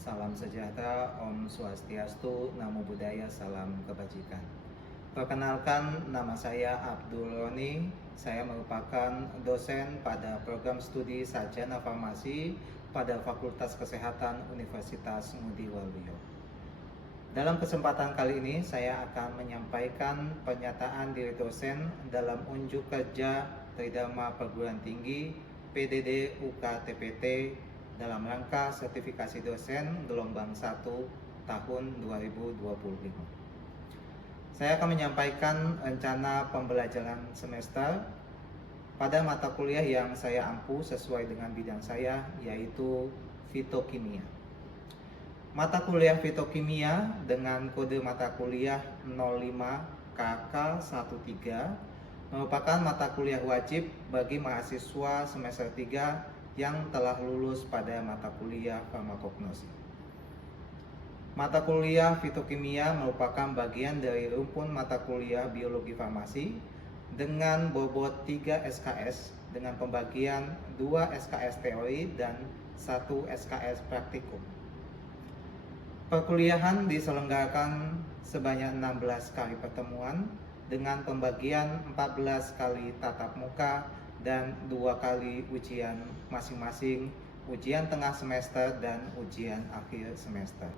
Salam sejahtera, Om Swastiastu, Namo Buddhaya, Salam Kebajikan. Perkenalkan, nama saya Abdul Roni. Saya merupakan dosen pada program studi Sarjana Farmasi pada Fakultas Kesehatan Universitas Ngudi Waluyo. Dalam kesempatan kali ini, saya akan menyampaikan pernyataan diri dosen dalam unjuk kerja Tridharma Perguruan Tinggi PDD UKTPT dalam rangka sertifikasi dosen gelombang 1 tahun 2025. Saya akan menyampaikan rencana pembelajaran semester pada mata kuliah yang saya ampu sesuai dengan bidang saya, yaitu fitokimia. Mata kuliah fitokimia dengan kode mata kuliah 05KK13 merupakan mata kuliah wajib bagi mahasiswa semester 3 yang telah lulus pada mata kuliah farmakognosi. Mata kuliah fitokimia merupakan bagian dari rumpun mata kuliah biologi farmasi dengan bobot 3 SKS dengan pembagian 2 SKS teori dan 1 SKS praktikum. Perkuliahan diselenggarakan sebanyak 16 kali pertemuan dengan pembagian 14 kali tatap muka dan 2 kali ujian masing-masing, ujian tengah semester dan ujian akhir semester.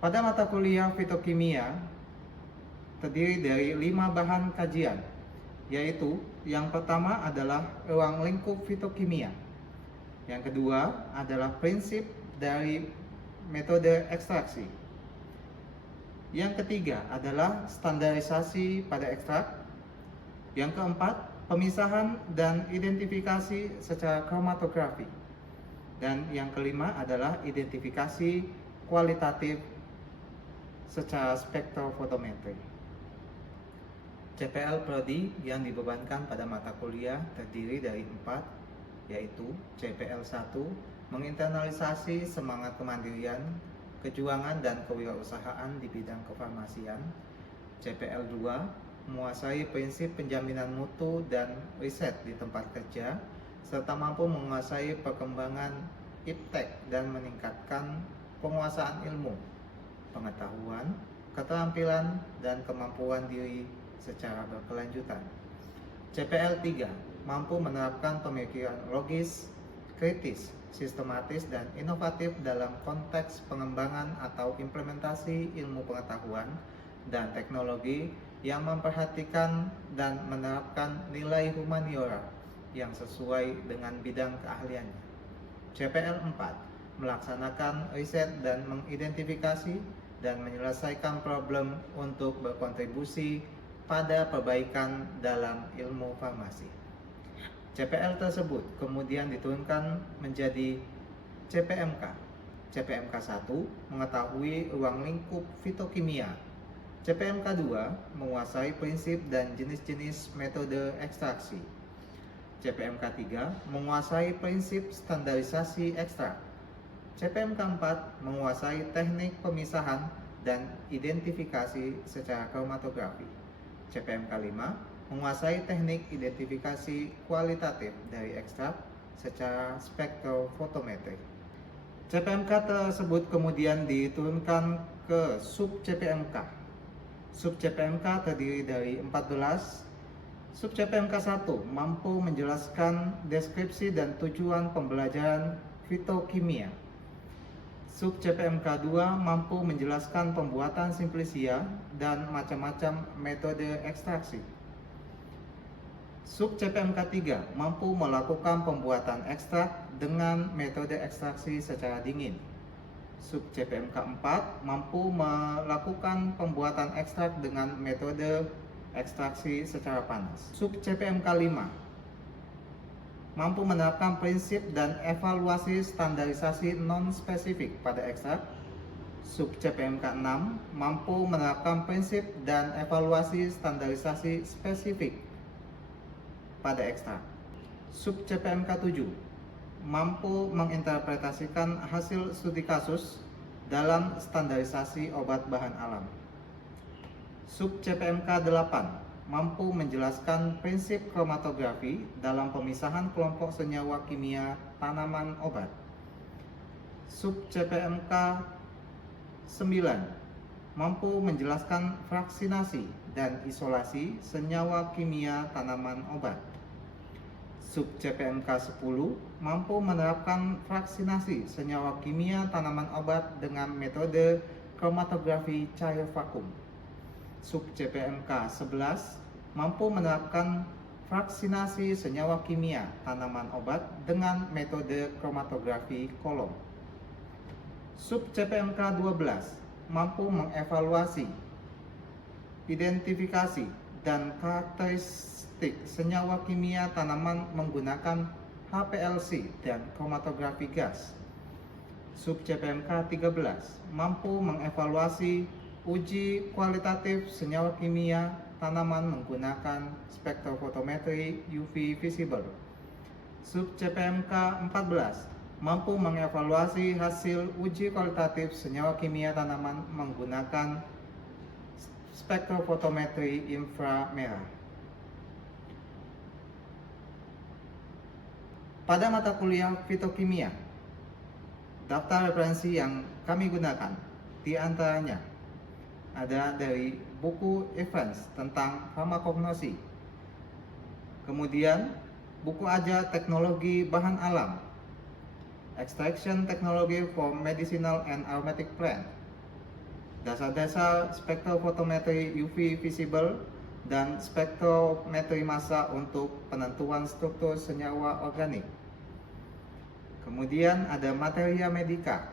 Pada mata kuliah fitokimia terdiri dari 5 bahan kajian, yaitu yang pertama adalah ruang lingkup fitokimia, yang kedua adalah prinsip dari metode ekstraksi, yang ketiga adalah standarisasi pada ekstrak, yang keempat pemisahan dan identifikasi secara kromatografi, dan yang kelima adalah identifikasi kualitatif secara spektrofotometri. CPL Prodi yang dibebankan pada mata kuliah terdiri dari 4, yaitu CPL 1 menginternalisasi semangat kemandirian, kejuangan dan kewirausahaan di bidang kefarmasian, CPL 2 menguasai prinsip penjaminan mutu dan riset di tempat kerja, serta mampu menguasai perkembangan iptek dan meningkatkan penguasaan ilmu, pengetahuan, keterampilan, dan kemampuan diri secara berkelanjutan. CPL 3 mampu menerapkan pemikiran logis, kritis, sistematis, dan inovatif dalam konteks pengembangan atau implementasi ilmu pengetahuan dan teknologi yang memperhatikan dan menerapkan nilai humaniora yang sesuai dengan bidang keahliannya. CPL 4 melaksanakan riset dan mengidentifikasi dan menyelesaikan problem untuk berkontribusi pada perbaikan dalam ilmu farmasi. CPL tersebut kemudian diturunkan menjadi CPMK. CPMK 1 mengetahui ruang lingkup fitokimia. CPMK 2 menguasai prinsip dan jenis-jenis metode ekstraksi. CPMK 3 menguasai prinsip standarisasi ekstrak. CPMK 4 menguasai teknik pemisahan dan identifikasi secara kromatografi. CPMK 5 menguasai teknik identifikasi kualitatif dari ekstrak secara spektrofotometri. CPMK tersebut kemudian diturunkan ke sub CPMK. Sub CPMK terdiri dari 14. Sub CPMK 1 mampu menjelaskan deskripsi dan tujuan pembelajaran fitokimia. Sub CPMK 2 mampu menjelaskan pembuatan simplisia dan macam-macam metode ekstraksi. Sub CPMK 3 mampu melakukan pembuatan ekstrak dengan metode ekstraksi secara dingin. Sub CPMK 4 mampu melakukan pembuatan ekstrak dengan metode ekstraksi secara panas. Sub CPMK 5 mampu menerapkan prinsip dan evaluasi standarisasi non-spesifik pada ekstrak. Sub CPMK 6 mampu menerapkan prinsip dan evaluasi standarisasi spesifik pada ekstrak. Sub CPMK 7 mampu menginterpretasikan hasil studi kasus dalam standarisasi obat bahan alam. Sub CPMK 8 mampu menjelaskan prinsip kromatografi dalam pemisahan kelompok senyawa kimia tanaman obat. Sub CPMK 9 mampu menjelaskan vaksinasi dan isolasi senyawa kimia tanaman obat. Sub CPMK 10 mampu menerapkan vaksinasi senyawa kimia tanaman obat dengan metode kromatografi cair vakum. Sub CPMK 11 mampu menerapkan vaksinasi senyawa kimia tanaman obat dengan metode kromatografi kolom. Sub CPMK 12 mampu mengevaluasi, identifikasi, dan karakteristik senyawa kimia tanaman menggunakan HPLC dan kromatografi gas. Sub CPMK 13 mampu mengevaluasi uji kualitatif senyawa kimia tanaman menggunakan spektrofotometri UV visible. Sub CPMK 14 mampu mengevaluasi hasil uji kualitatif senyawa kimia tanaman menggunakan spektrofotometri inframerah. Pada mata kuliah fitokimia, daftar referensi yang kami gunakan di antaranya ada dari buku Evans tentang farmakognosi, kemudian buku aja teknologi bahan alam, Extraction Technology for Medicinal and Aromatic Plant, dasar-dasar spektrofotometri UV visible, dan spektrometri massa untuk penentuan struktur senyawa organik. Kemudian ada Materia Medica,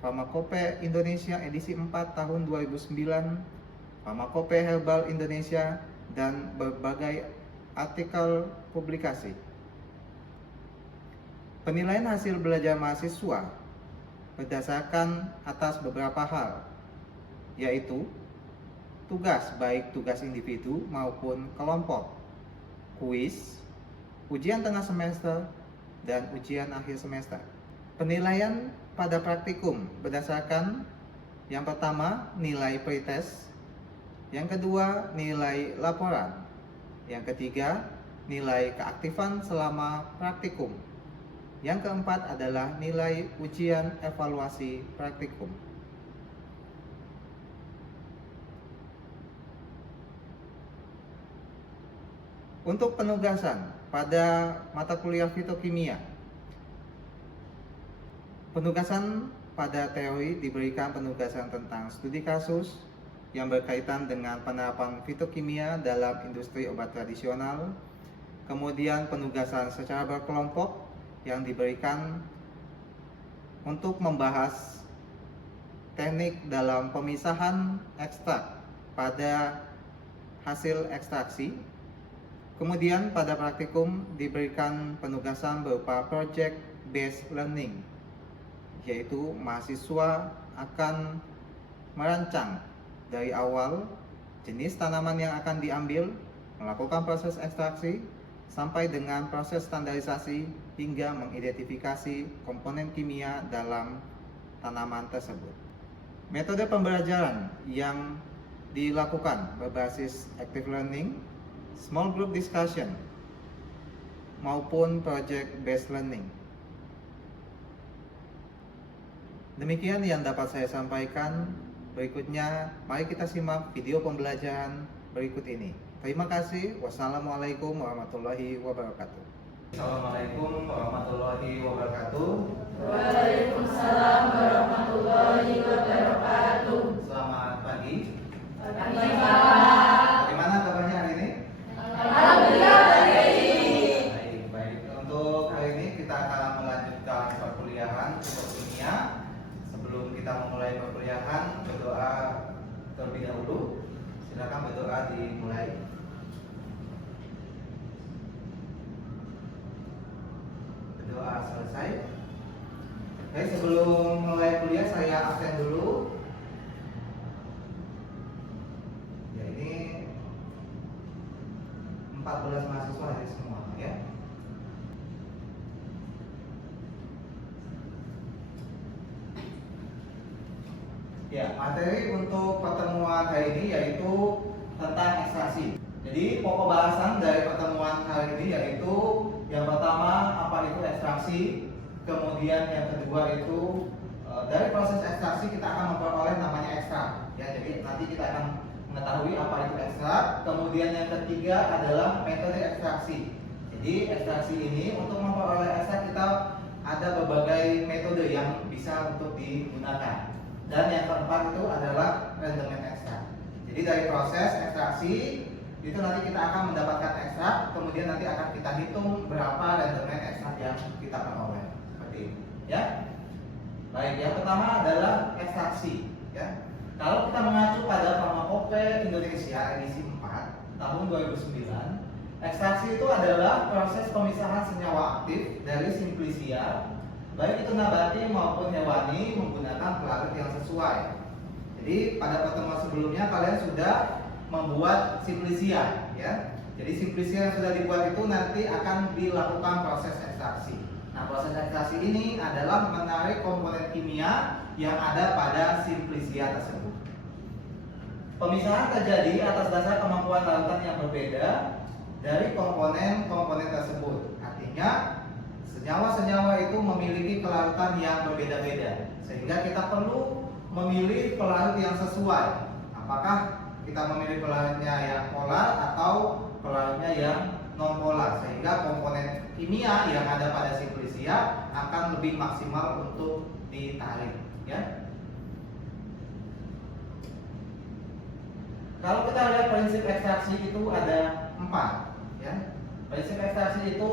Farmakope Indonesia edisi 4 tahun 2009, Farmakope Herbal Indonesia, dan berbagai artikel publikasi. Penilaian hasil belajar mahasiswa berdasarkan atas beberapa hal, yaitu tugas baik tugas individu maupun kelompok, kuis, ujian tengah semester, dan ujian akhir semester. Penilaian pada praktikum berdasarkan yang pertama nilai pretest, yang kedua nilai laporan, yang ketiga nilai keaktifan selama praktikum, yang keempat adalah nilai ujian evaluasi praktikum. Untuk penugasan pada mata kuliah fitokimia, penugasan pada teori diberikan penugasan tentang studi kasus yang berkaitan dengan penerapan fitokimia dalam industri obat tradisional, kemudian penugasan secara berkelompok yang diberikan untuk membahas teknik dalam pemisahan ekstrak pada hasil ekstraksi. Kemudian pada praktikum diberikan penugasan berupa project based learning, yaitu mahasiswa akan merancang dari awal jenis tanaman yang akan diambil, melakukan proses ekstraksi, sampai dengan proses standarisasi hingga mengidentifikasi komponen kimia dalam tanaman tersebut. Metode pembelajaran yang dilakukan berbasis active learning, small group discussion, maupun project based learning. Demikian yang dapat saya sampaikan. Berikutnya, mari kita simak video pembelajaran berikut ini. Terima kasih. Wassalamualaikum warahmatullahi wabarakatuh. Assalamualaikum warahmatullahi wabarakatuh. Waalaikumsalam warahmatullahi wabarakatuh. Selamat pagi. Pagi Pak. Bagaimana kabarnya hari ini? Alhamdulillah baik. Baik. Untuk hari ini kita akan melanjutkan perkuliahan fitokimia. Sebelum kita memulai perkuliahan, berdoa terlebih dahulu. Silakan berdoa dimulai. Berdoa selesai. Baik, sebelum mulai kuliah saya absen dulu. Ya, ini 14 mahasiswa dari semua, ya. Ya, materi untuk pertemuan hari ini yaitu tentang ekstraksi. Jadi pokok bahasan dari pertemuan hari ini yaitu yang pertama apa itu ekstraksi, kemudian yang kedua itu ekstraksi kita akan memperoleh namanya ekstrak. Ya, jadi nanti kita akan mengetahui apa itu ekstrak. Kemudian yang ketiga adalah metode ekstraksi. Jadi ekstraksi ini untuk memperoleh ekstrak kita ada berbagai metode yang bisa untuk digunakan. Dan yang keempat itu adalah random extract. Jadi dari proses ekstraksi itu nanti kita akan mendapatkan ekstrak, kemudian nanti akan kita hitung berapa random extract yang kita peroleh. Seperti ini, ya. Baik, yang pertama adalah ekstraksi, ya. Kalau kita mengacu pada Farmakope Indonesia edisi 4 tahun 2009, ekstraksi itu adalah proses pemisahan senyawa aktif dari simplisia, baik itu nabati maupun hewani, menggunakan pelarut yang sesuai. Jadi pada pertemuan sebelumnya kalian sudah membuat simplisia, ya. Jadi simplisia yang sudah dibuat itu nanti akan dilakukan proses ekstraksi. Nah, proses ekstraksi ini adalah menarik komponen kimia yang ada pada simplisia tersebut. Pemisahan terjadi atas dasar kemampuan larutan yang berbeda dari komponen-komponen tersebut. Artinya senyawa-senyawa itu memiliki kelarutan yang berbeda-beda, sehingga kita perlu memilih pelarut yang sesuai. Apakah kita memilih pelarutnya yang polar atau pelarutnya yang non polar, sehingga komponen kimia yang ada pada simplisia akan lebih maksimal untuk ditarik, ya. Kalau kita lihat prinsip ekstraksi itu ada 4, ya. Prinsip ekstraksi itu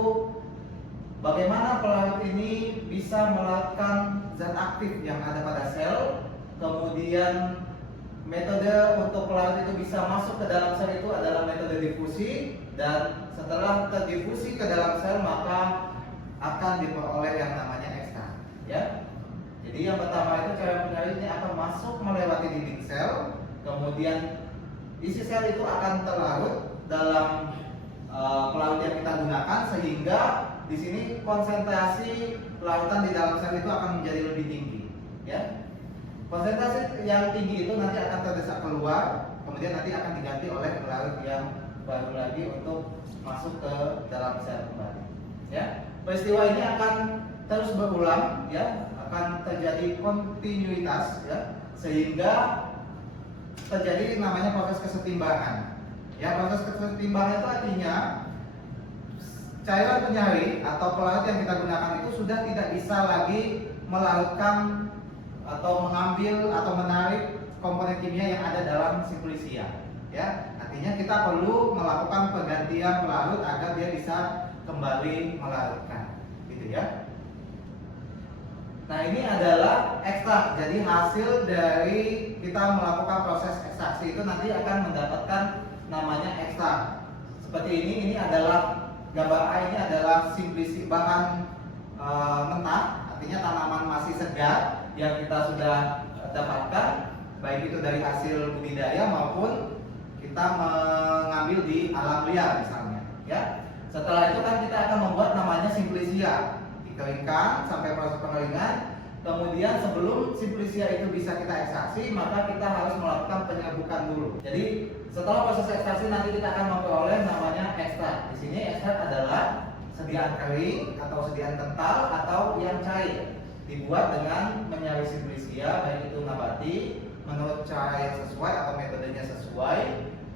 bagaimana pelarut ini bisa melarutkan zat aktif yang ada pada sel, kemudian metode untuk pelarut itu bisa masuk ke dalam sel itu adalah metode difusi, dan setelah terdifusi ke dalam sel maka akan diperoleh yang namanya ekstrak, ya. Jadi yang pertama itu cairan penyalur ini akan masuk melewati dinding sel, kemudian isi sel itu akan terlarut dalam pelarut yang kita gunakan, sehingga di sini konsentrasi larutan di dalam sel itu akan menjadi lebih tinggi, ya. Konsentrasi yang tinggi itu nanti akan terdesak keluar, kemudian nanti akan diganti oleh pelarut yang baru lagi untuk masuk ke dalam sel kembali, ya. Peristiwa ini akan terus berulang, ya, akan terjadi kontinuitas, ya, sehingga terjadi namanya proses kesetimbangan. Ya, proses kesetimbangan itu artinya cairan penyari atau pelarut yang kita gunakan itu sudah tidak bisa lagi melarutkan atau mengambil atau menarik komponen kimia yang ada dalam simplisia, ya. Artinya kita perlu melakukan pergantian pelarut agar dia bisa kembali melarutkan, gitu, ya. Nah, ini adalah ekstrak. Jadi hasil dari kita melakukan proses ekstraksi itu nanti akan mendapatkan namanya ekstrak. Seperti ini adalah gambar A, ini adalah simplisi bahan mentah, artinya tanaman masih segar yang kita sudah dapatkan, baik itu dari hasil budidaya maupun kita mengambil di alam liar misalnya, ya. Setelah itu kan kita akan membuat namanya simplisia, dikeringkan sampai proses pengeringan. Kemudian sebelum simplisia itu bisa kita ekstraksi, maka kita harus melakukan penyerbukan dulu. Jadi setelah proses ekstraksi nanti kita akan memperoleh namanya ekstrak. Di sini ekstrak adalah sediaan kering atau sediaan kental atau yang cair, dibuat dengan menyari simplisia, baik itu nabati menurut cara yang sesuai atau metodenya sesuai,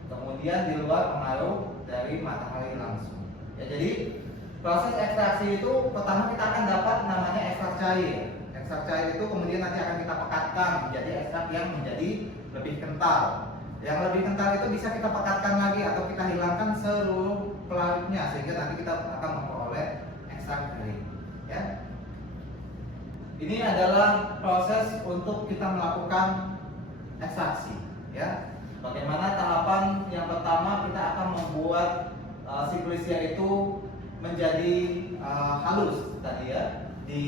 kemudian di luar pengaruh dari matahari langsung. Ya, jadi proses ekstraksi itu pertama kita akan dapat namanya ekstrak cair. Ekstrak cair itu kemudian nanti akan kita pekatkan menjadi ekstrak yang menjadi lebih kental. Yang lebih kental itu bisa kita pekatkan lagi atau kita hilangkan seluruh pelarutnya, sehingga nanti kita akan memperoleh ekstrak kering, ya. Ini adalah proses untuk kita melakukan ekstraksi, ya. Bagaimana tahapan yang pertama, kita akan membuat simplisia itu menjadi halus tadi, ya, di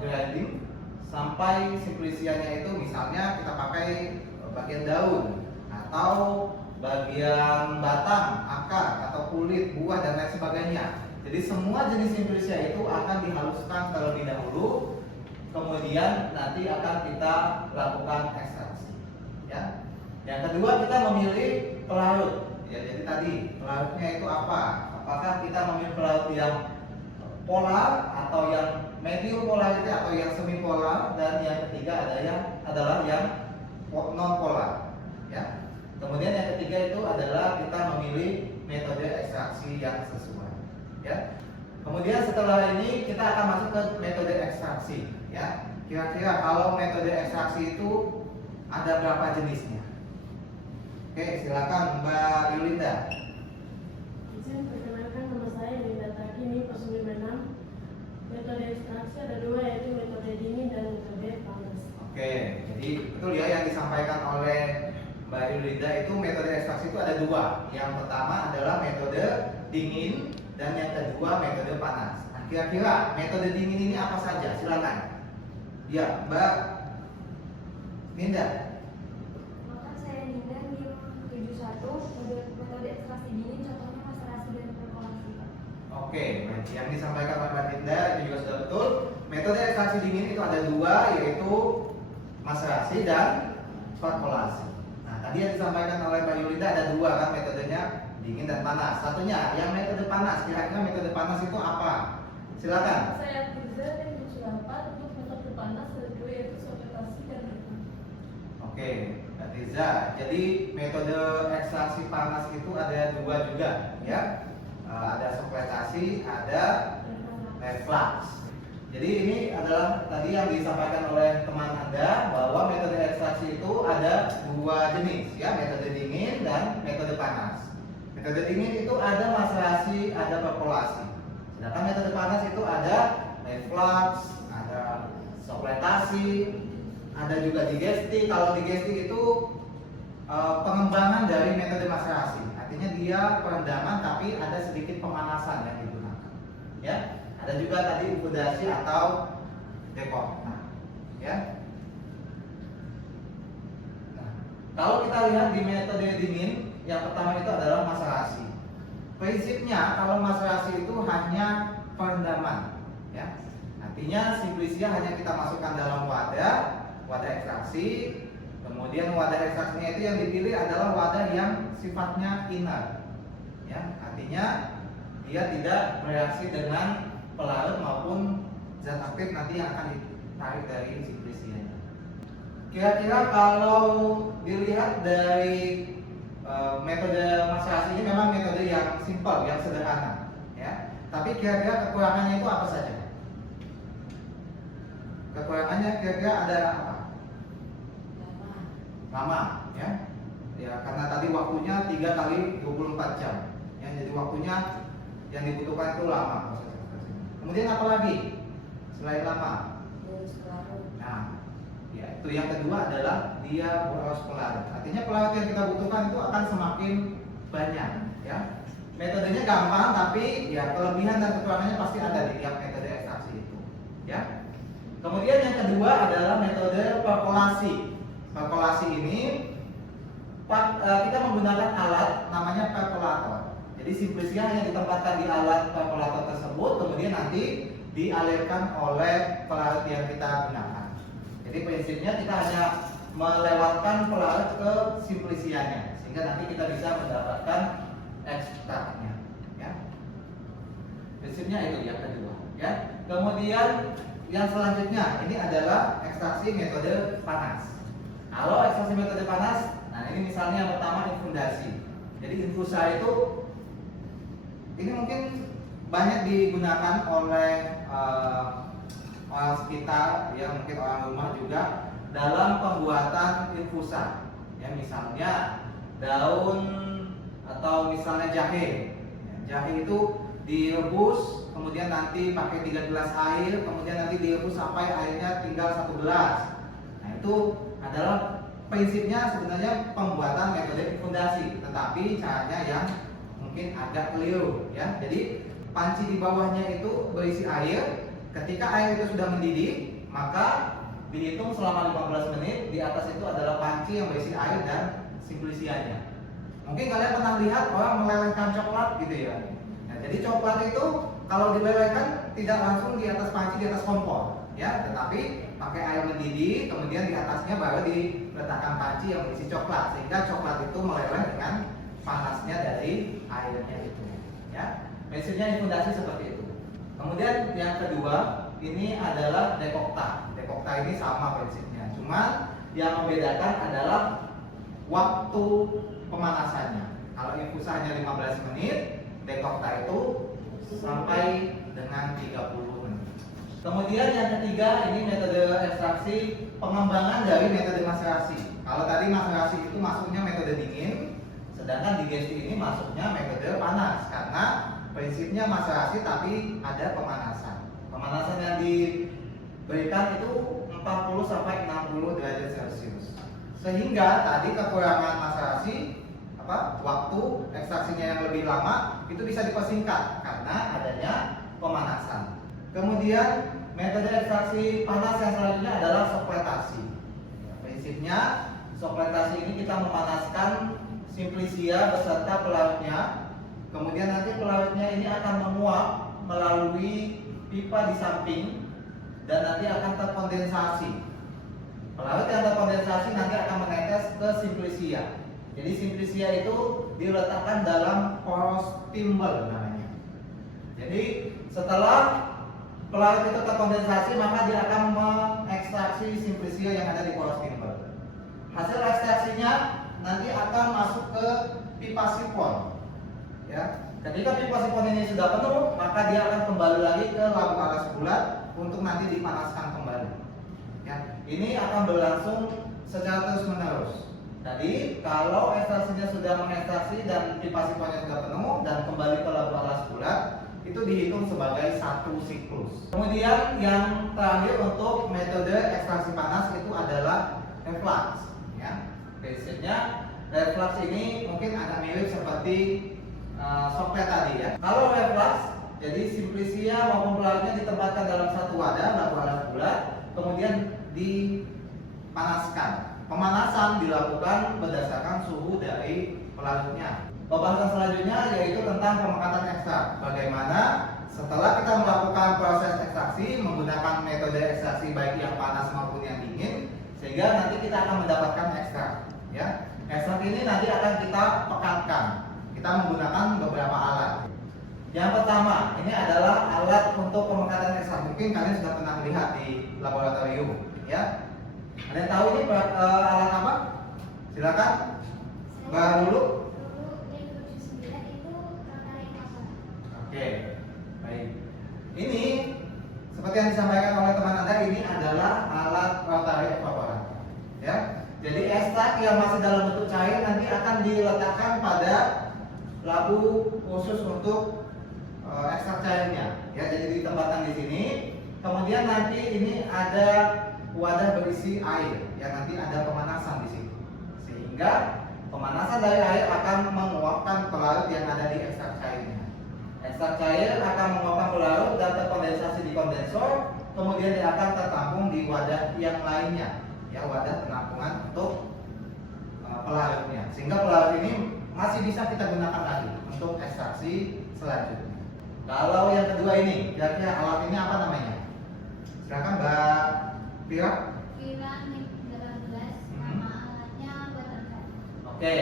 grinding sampai simplisianya itu misalnya kita pakai bagian daun atau bagian batang, akar atau kulit, buah dan lain sebagainya. Jadi semua jenis simplisia itu akan dihaluskan terlebih dahulu, kemudian nanti akan kita lakukan ekstraksi, ya. Yang kedua, kita memilih pelarut. Ya, jadi tadi pelarutnya itu apa? Apakah kita memilih pelarut yang polar atau yang medium polarity atau yang semi polar, dan yang ketiga adalah yang non polar, ya. Kemudian yang ketiga itu adalah kita memilih metode ekstraksi yang sesuai, ya. Kemudian setelah ini kita akan masuk ke metode ekstraksi, ya. Kira-kira kalau metode ekstraksi itu ada berapa jenisnya? Oke, silakan Mbak Yulinda. Izin perkenalkan, nama saya Yulinda Taki, NIM 056. Metode ekstraksi ada dua, yaitu metode dingin dan metode panas. Oke, jadi betul ya yang disampaikan oleh Mbak Yulinda itu metode ekstraksi itu ada dua. Yang pertama adalah metode dingin dan yang kedua metode panas. Nah, kira-kira metode dingin ini apa saja? Silakan. Ya, Mbak Ninda. Maka saya Ninda NIM 71, metode ekstraksi dingin contohnya maserasi dan perkolasi. Oke, baik. Yang disampaikan oleh Mbak Ninda itu juga sudah betul. Metode ekstraksi dingin itu ada dua, yaitu maserasi dan perkolasi. Nah, tadi yang disampaikan oleh Mbak Yulinda ada dua kan metodenya, dingin dan panas. Satunya yang metode panas. Kira-kira metode panas itu apa? Silakan. Saya Tiza NIM 78. Untuk metode panas ada dua, yaitu sortasi dan refracting. Oke, Mbak Tiza. Jadi metode ekstraksi panas itu ada dua juga, ya. Ada supletasi, ada reflux. Jadi ini adalah tadi yang disampaikan oleh teman Anda bahwa metode ekstraksi itu ada dua jenis, ya, metode dingin dan metode panas. Metode dingin itu ada maserasi, ada perkolasi. Sedangkan metode panas itu ada reflux, ada supletasi, ada juga digesti. Kalau digesti itu pengembangan dari metode maserasi. Artinya dia perendaman tapi ada sedikit pemanasan yang digunakan, ya. Ada juga tadi infudasi atau dekor. Nah, ya. Nah, kalau kita lihat di metode dingin, yang pertama itu adalah maserasi. Prinsipnya kalau maserasi itu hanya perendaman, ya. Artinya simplisia hanya kita masukkan dalam wadah ekstraksi. Kemudian wadah ekstraksinya itu yang dipilih adalah wadah yang sifatnya inert, ya. Artinya dia tidak bereaksi dengan pelarut maupun zat aktif nanti yang akan ditarik dari simplisianya. Kira-kira kalau dilihat dari metode maserasi ini memang metode yang simpel, yang sederhana, ya. Tapi kira-kira kekurangannya itu apa saja? Kekurangannya kira-kira ada apa? Lama, ya. Ya, karena tadi waktunya 3 kali 24 jam. Ya, jadi waktunya yang dibutuhkan itu lama. Kemudian apa lagi selain lama? Nah, ya, itu yang kedua adalah dia boros pelarut. Artinya pelarut yang kita butuhkan itu akan semakin banyak, ya. Metodenya gampang, tapi ya kelebihan dan kekurangannya pasti ada di tiap metode ekstraksi itu, ya. Kemudian yang kedua adalah metode perkolasi. Perkolasi ini kita menggunakan alat namanya perkolator. Jadi simplisia hanya ditempatkan di alat perkolator tersebut, kemudian nanti dialirkan oleh pelarut yang kita gunakan. Jadi prinsipnya kita hanya melewatkan pelarut ke simplisianya, sehingga nanti kita bisa mendapatkan ekstraknya, ya. Prinsipnya itu yang kedua, ya. Kemudian yang selanjutnya ini adalah ekstraksi metode panas. Kalau ekstraksi metode panas, nah ini misalnya yang pertama infundasi. Jadi infusa itu ini mungkin banyak digunakan oleh orang sekitar, ya mungkin orang rumah juga dalam pembuatan infusa. Ya misalnya daun atau misalnya jahe. Jahe itu direbus, kemudian nanti pakai 3 gelas air, kemudian nanti direbus sampai airnya tinggal 1 gelas. Nah itu adalah prinsipnya sebenarnya pembuatan metode infundasi, tetapi caranya yang mungkin agak keliru, ya. Jadi panci di bawahnya itu berisi air. Ketika air itu sudah mendidih, maka dihitung selama 15 menit. Di atas itu adalah panci yang berisi air dan simplisianya. Mungkin kalian pernah lihat orang melelehkan coklat gitu ya. Nah, jadi coklat itu kalau dilelehkan tidak langsung di atas panci, di atas kompor, ya, tetapi pakai air mendidih, kemudian di atasnya baru diletakkan panci yang berisi coklat, sehingga coklat itu meleleh dengan panasnya dari airnya itu, ya. Prinsipnya infundasi seperti itu. Kemudian yang kedua ini adalah dekokta. Dekokta ini sama prinsipnya, cuman yang membedakan adalah waktu pemanasannya. Kalau infusa hanya 15 menit, dekokta itu sampai dengan 30 menit. Kemudian yang ketiga, ini metode ekstraksi pengembangan dari metode maserasi. Kalau tadi maserasi itu masuknya metode dingin, sedangkan digesti ini masuknya metode panas, karena prinsipnya maserasi tapi ada pemanasan. Pemanasan yang diberikan itu 40 sampai 60 derajat Celcius. Sehingga tadi kekurangan maserasi, waktu ekstraksinya yang lebih lama itu bisa dipersingkat karena adanya pemanasan. Kemudian metode ekstraksi panas yang selanjutnya adalah sopletasi. Prinsipnya sopletasi ini kita memanaskan simplicia beserta pelarutnya. Kemudian nanti pelarutnya ini akan menguap melalui pipa di samping dan nanti akan terkondensasi. Pelarut yang terkondensasi nanti akan menetes ke simplicia. Jadi simplicia itu diletakkan dalam poros timbel namanya. Jadi setelah pelarut itu terkondensasi, maka dia akan mengekstraksi simplicia yang ada di poros timbel. Hasil ekstraksinya nanti akan masuk ke pipa sifon. Ya, ketika pipa sifon ini sudah penuh, maka dia akan kembali lagi ke lampu alas bulat untuk nanti dipanaskan kembali. Ya, ini akan berlangsung secara terus menerus. Tadi kalau ekstraksinya sudah mengekstraksi dan pipa sifonnya sudah penuh dan kembali ke lampu alas bulat, itu dihitung sebagai satu siklus. Kemudian yang terakhir untuk metode ekstraksi panas itu adalah reflux. Ya, prinsipnya reflux ini mungkin agak mirip seperti soplet tadi ya. Kalau reflux, jadi simplicia maupun pelarutnya ditempatkan dalam satu wadah lampu alas bulat, kemudian dipanaskan. Pemanasan dilakukan berdasarkan suhu dari pelarutnya. Pembahasan selanjutnya yaitu tentang pemekatan ekstrak. Bagaimana setelah kita melakukan proses ekstraksi menggunakan metode ekstraksi baik yang panas maupun yang dingin, sehingga nanti kita akan mendapatkan ekstrak. Ya, ekstrak ini nanti akan kita pekatkan. Kita menggunakan beberapa alat. Yang pertama, ini adalah alat untuk pemekatan ekstrak. Mungkin kalian sudah pernah lihat di laboratorium, ya. Ada yang tahu ini alat apa? Silakan. Mbak Lulu. Oke, baik. Ini seperti yang disampaikan oleh teman Anda, ini adalah alat rotary evaporator. Ya, jadi ekstrak yang masih dalam bentuk cair nanti akan diletakkan pada labu khusus untuk ekstrak cairnya. Ya, jadi ditempatkan di sini. Kemudian nanti ini ada wadah berisi air yang nanti ada pemanasan di situ, sehingga pemanasan dari air akan menguapkan pelarut yang ada di ekstrak cairnya. Ekstrak cair akan menguapkan pelarut dan terkondensasi di kondensor, kemudian dia akan tertampung di wadah yang lainnya, ya, wadah penampungan untuk pelarutnya, sehingga pelarut ini masih bisa kita gunakan lagi untuk ekstraksi selanjutnya. Kalau yang kedua ini, kira-kira alat ini apa namanya? Silakan Mbak Pira. Pira 18, nama alatnya butterfly. Oke,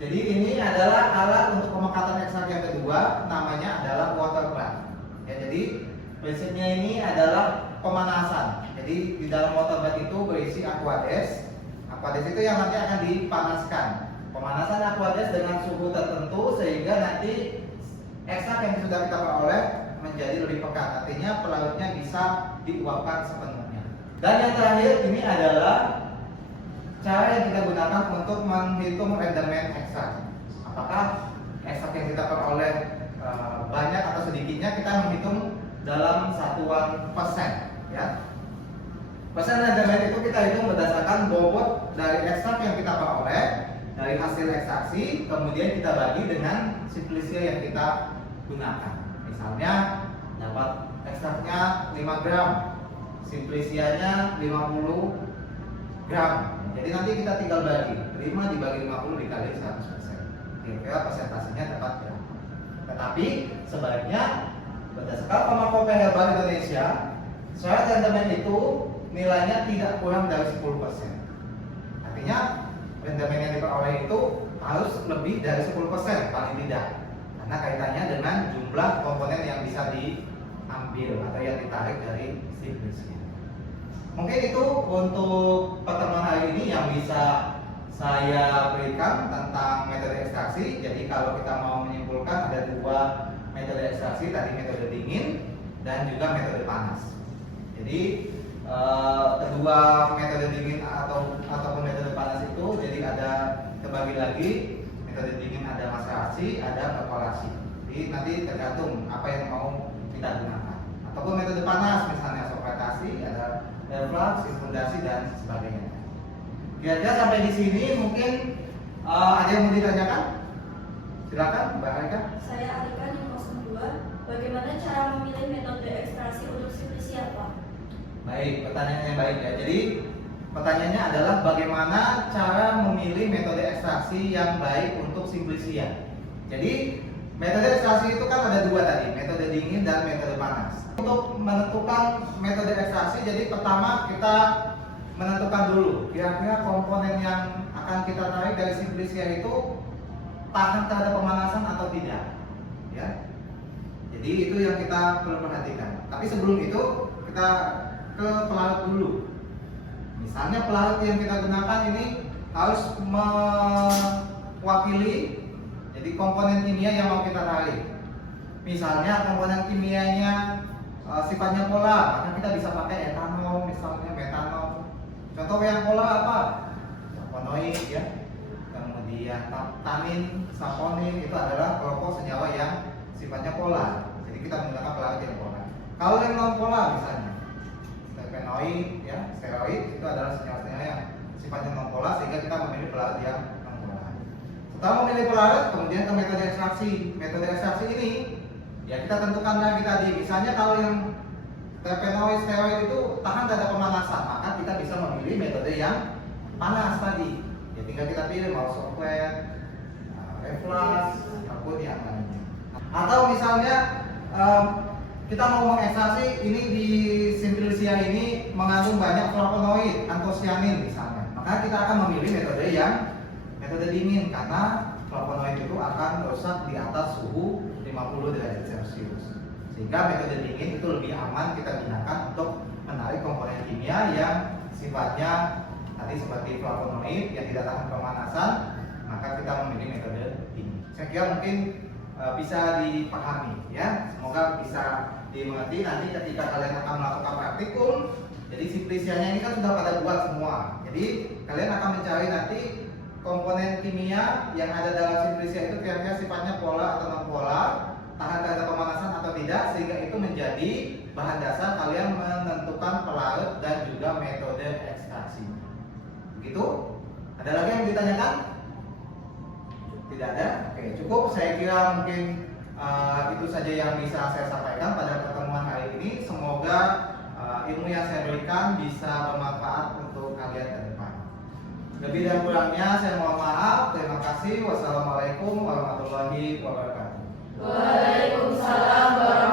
jadi ini adalah alat untuk pemekatan ekstrak yang kedua, namanya adalah water bath. Ya, jadi prinsipnya ini adalah pemanasan. Jadi di dalam water bath itu berisi aquades. Aquades itu yang nanti akan dipanaskan. Pemanasan aquades dengan suhu tertentu sehingga nanti ekstrak yang sudah kita peroleh menjadi lebih pekat. Artinya pelarutnya bisa diuapkan sepenuhnya. Dan yang terakhir ini adalah cara yang kita gunakan untuk menghitung rendemen ekstrak. Apakah ekstrak yang kita peroleh banyak atau sedikitnya, kita menghitung dalam satuan persen. Ya. Persen rendemen itu kita hitung berdasarkan bobot dari ekstrak yang kita peroleh dari hasil ekstraksi, kemudian kita bagi dengan simplicia yang kita gunakan. Misalnya dapat ekstraknya 5 gram, simplicianya 50 gram. Jadi nanti kita tinggal bagi 5 dibagi 50 dikali 100%. Kira-kira persentasenya dapat berapa? Tetapi sebaliknya berdasarkan Pharmacopoeia Herbal Indonesia, syarat rendemen itu nilainya tidak kurang dari 10%. Artinya rendemen yang diperoleh itu harus lebih dari 10% paling tidak, karena kaitannya dengan jumlah komponen yang bisa diambil. ambil atau yang ditarik dari simplisia. Mungkin itu untuk pertemuan hari ini yang bisa saya berikan tentang metode ekstraksi. Jadi kalau kita mau menyimpulkan ada dua metode ekstraksi, tadi metode dingin dan juga metode panas. Jadi kedua metode dingin ataupun metode panas itu jadi ada terbagi lagi. Metode dingin ada maserasi, ada perkolasi. Jadi nanti tergantung apa yang mau kita gunakan. Ataupun metode panas misalnya sortasi, ada reflux, infundasi dan sebagainya. Kira-kira sampai di sini mungkin ada yang mau ditanyakan? Silakan, Mbak Arika. Saya Arika di 02. Bagaimana cara memilih metode ekstraksi untuk simplisia, Pak? Baik, pertanyaan yang baik ya. Jadi pertanyaannya adalah bagaimana cara memilih metode ekstraksi yang baik untuk simplisia. Jadi metode ekstraksi itu kan ada dua tadi, metode dingin dan metode panas. Untuk menentukan metode ekstraksi, jadi pertama kita menentukan dulu kira-kira komponen yang akan kita tarik dari simplisia itu tahan terhadap pemanasan atau tidak, ya. Jadi itu yang kita perlu perhatikan. Tapi sebelum itu kita ke pelarut dulu. Misalnya pelarut yang kita gunakan ini harus mewakili jadi komponen kimia yang mau kita tarik. Misalnya komponen kimianya sifatnya polar, maka kita bisa pakai etanol, misalnya metanol. Contoh yang polar apa? Saponoid ya. Kemudian tanin, saponin itu adalah kelompok senyawa yang sifatnya polar. Jadi kita menggunakan pelarut yang polar. Kalau yang non polar misalnya terpenoid ya, steroid itu adalah senyawa-senyawa yang sifatnya non polar sehingga kita memilih pelarut yang non polar. Setelah memilih pelarut, kemudian ke metode ekstraksi. Metode ekstraksi ini ya kita tentukan lagi tadi. Misalnya kalau yang terpenoid, steroid itu tahan terhadap pemanasan, maka kita bisa memilih metode yang panas tadi. Ya tinggal kita pilih mau soflet, reflux, ataupun yang lainnya. Atau misalnya kita mau mengekstraksi ini di simplisia ini mengandung banyak flavonoid, antosianin misalnya, maka kita akan memilih metode dingin karena flavonoid itu akan rusak di atas suhu 50 derajat Celcius. Sehingga metode dingin itu lebih aman kita gunakan untuk menarik komponen kimia yang sifatnya tadi seperti flavonoid yang tidak tahan pemanasan, maka kita memilih metode dingin. Saya kira mungkin bisa dipahami ya, semoga bisa dimengerti nanti ketika kalian akan melakukan praktikum. Jadi simplisianya ini kan sudah pada buat semua. Jadi kalian akan mencari nanti komponen kimia yang ada dalam simplisia itu kira-kira sifatnya polar atau non polar, tahan terhadap pemanasan atau tidak, sehingga itu menjadi bahan dasar kalian menentukan pelarut dan juga metode ekstraksi. Begitu? Ada lagi yang ditanyakan? Tidak ada? Oke, cukup. Saya kira mungkin itu saja yang bisa saya sampaikan pada pertemuan hari ini. Semoga ilmu yang saya berikan bisa bermanfaat untuk kalian ke depan. Lebih dan kurangnya saya mohon maaf. Terima kasih. Wassalamualaikum warahmatullahi wabarakatuh. Waalaikumsalam warahmatullahi wabarakatuh.